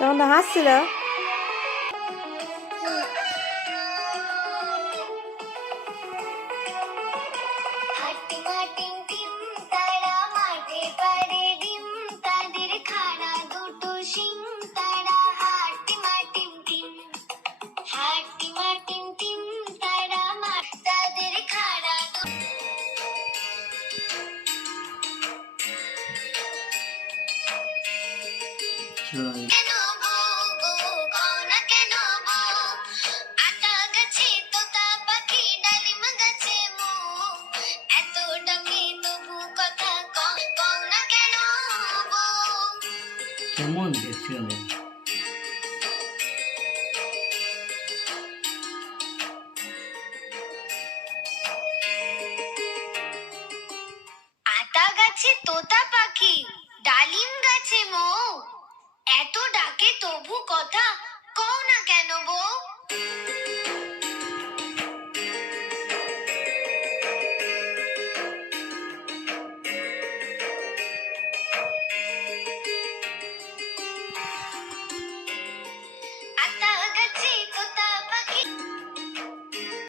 তখন তো হাসছিল Right. কেমন দেখতে আতা গাছে তোতা পাখি, ডালিম গাছে মো। এত ডাকে তবু কথা কও না কেন বউ